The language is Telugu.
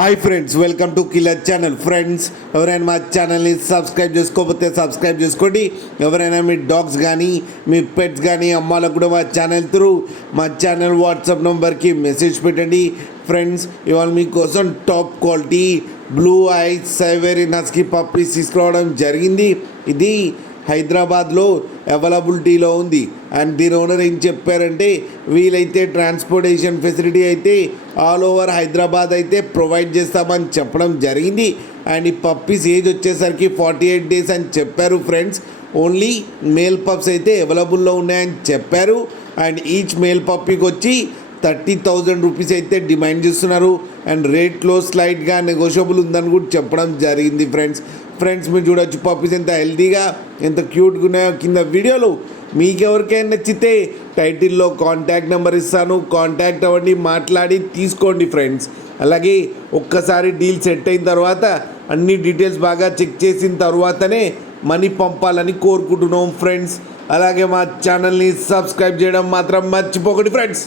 Hi friends, welcome to killer channel. Friends, ఎవరైనా మా ఛానల్ని సబ్స్క్రైబ్ చేసుకోకపోతే సబ్స్క్రైబ్ చేసుకోండి. ఎవరైనా మీ డాగ్స్ కానీ మీ పెట్స్ కానీ అమ్మాలకు కూడా మా ఛానల్ వాట్సాప్ నెంబర్కి మెసేజ్ పెట్టండి. ఫ్రెండ్స్, ఇవాళ మీకోసం top quality blue eyes Siberian husky puppies తీసుకురావడం జరిగింది. ఇది హైదరాబాద్లో అవైలబిలిటీలో ఉంది. అండ్ దీని ఓనర్ ఏం చెప్పారంటే, వీలైతే ట్రాన్స్పోర్టేషన్ ఫెసిలిటీ అయితే ఆల్ ఓవర్ హైదరాబాద్ అయితే ప్రొవైడ్ చేస్తామని చెప్పడం జరిగింది. అండ్ ఈ పప్పీస్ ఏజ్ వచ్చేసరికి 48 days అని చెప్పారు. ఫ్రెండ్స్, ఓన్లీ మేల్ పప్స్ అయితే అవైలబుల్లో ఉన్నాయని చెప్పారు. అండ్ ఈచ్ మేల్ పప్పీకి వచ్చి 30,000 రూపీస్ అయితే డిమాండ్ చేస్తున్నారు. అండ్ రేట్లో స్లైట్గా నెగోషియబుల్ ఉందని కూడా చెప్పడం జరిగింది. ఫ్రెండ్స్ మీరు చూడొచ్చు పప్పీస్ ఎంత హెల్తీగా ఎంత క్యూట్గా ఉన్నాయో. కింద వీడియోలో మీకెవరికైనా నచ్చితే టైటిల్లో కాంటాక్ట్ నెంబర్ ఇస్తాను, కాంటాక్ట్ అవ్వండి, మాట్లాడి తీసుకోండి. ఫ్రెండ్స్, అలాగే ఒక్కసారి డీల్ సెట్ అయిన తర్వాత అన్ని డీటెయిల్స్ బాగా చెక్ చేసిన తర్వాతనే మనీ పంపాలని కోరుకుంటున్నాం. ఫ్రెండ్స్, అలాగే మా ఛానల్ని సబ్స్క్రైబ్ చేయడం మాత్రం మర్చిపోకండి. ఫ్రెండ్స్.